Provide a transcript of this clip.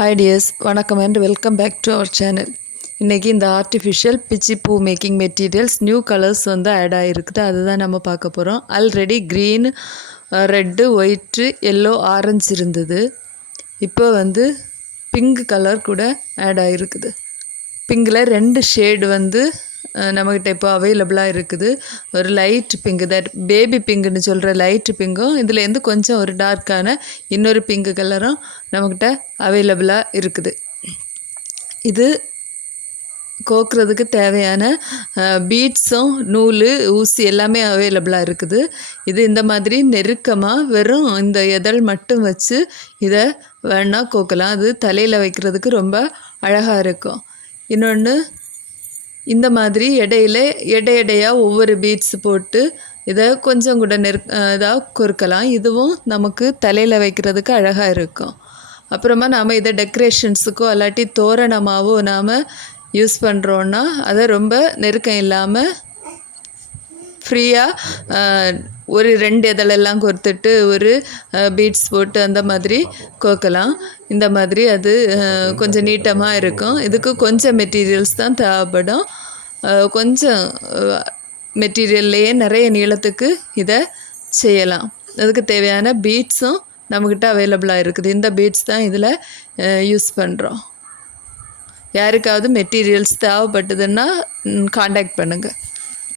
Hi dears, வணக்கம் and welcome back to our channel. இன்றைக்கி இந்த ஆர்டிஃபிஷியல் பிச்சி பூ மேக்கிங் மெட்டீரியல்ஸ் நியூ கலர்ஸ் வந்து ஆட் ஆகிருக்குது. அதுதான் நம்ம பார்க்க போகிறோம். Already green, red, white, yellow, orange இருந்தது. இப்போ வந்து பிங்க் கலர் கூட ஆட் ஆகிருக்குது. பிங்கில் 2 ஷேடு வந்து நம்மக்கிட்ட இப்போ அவைலபிளாக இருக்குது. ஒரு லைட் பிங்க், தட் பேபி பிங்க்குன்னு சொல்கிற லைட்டு பிங்கும், இதுலேருந்து கொஞ்சம் ஒரு டார்க்கான இன்னொரு பிங்க் கலரும் நம்மக்கிட்ட அவைலபிளாக இருக்குது. இது கோக்குறதுக்கு தேவையான பீட்ஸும் நூல் ஊசி எல்லாமே அவைலபிளாக இருக்குது. இது இந்த மாதிரி நெருக்கமாக வெறும் இந்த இதழ் மட்டும் வச்சு இதை வேணால் கோக்கலாம். அது தலையில் வைக்கிறதுக்கு ரொம்ப அழகாக இருக்கும். இன்னொன்று, இந்த மாதிரி எடையாக ஒவ்வொரு பீட்ஸ் போட்டு இதை கொஞ்சம் கூட இதாக கொறுக்கலாம். இதுவும் நமக்கு தலையில் வைக்கிறதுக்கு அழகாக இருக்கும். அப்புறமா நாம் இதை டெக்கரேஷன்ஸுக்கோ இல்லாட்டி தோரணமாகவோ நாம் யூஸ் பண்ணுறோன்னா அதை ரொம்ப நெருக்கம் இல்லாமல் ஃப்ரீயாக ஒரு 2 இதழெல்லாம் கொறுத்துட்டு ஒரு பீட்ஸ் போட்டு அந்த மாதிரி கோக்கலாம். இந்த மாதிரி அது கொஞ்சம் நீட்டமாக இருக்கும். இதுக்கு கொஞ்சம் மெட்டீரியல்ஸ் தான் தேவைப்படும். கொஞ்சம் மெட்டீரியல்லையே நிறைய நீளத்துக்கு இதை செய்யலாம். அதுக்கு தேவையான பீட்ஸும் நம்மக்கிட்ட அவைலபிளாக இருக்குது. இந்த பீட்ஸ் தான் இதில் யூஸ் பண்ணுறோம். யாருக்காவது மெட்டீரியல்ஸ் தேவைப்பட்டதுன்னா காண்டாக்ட் பண்ணுங்கள்.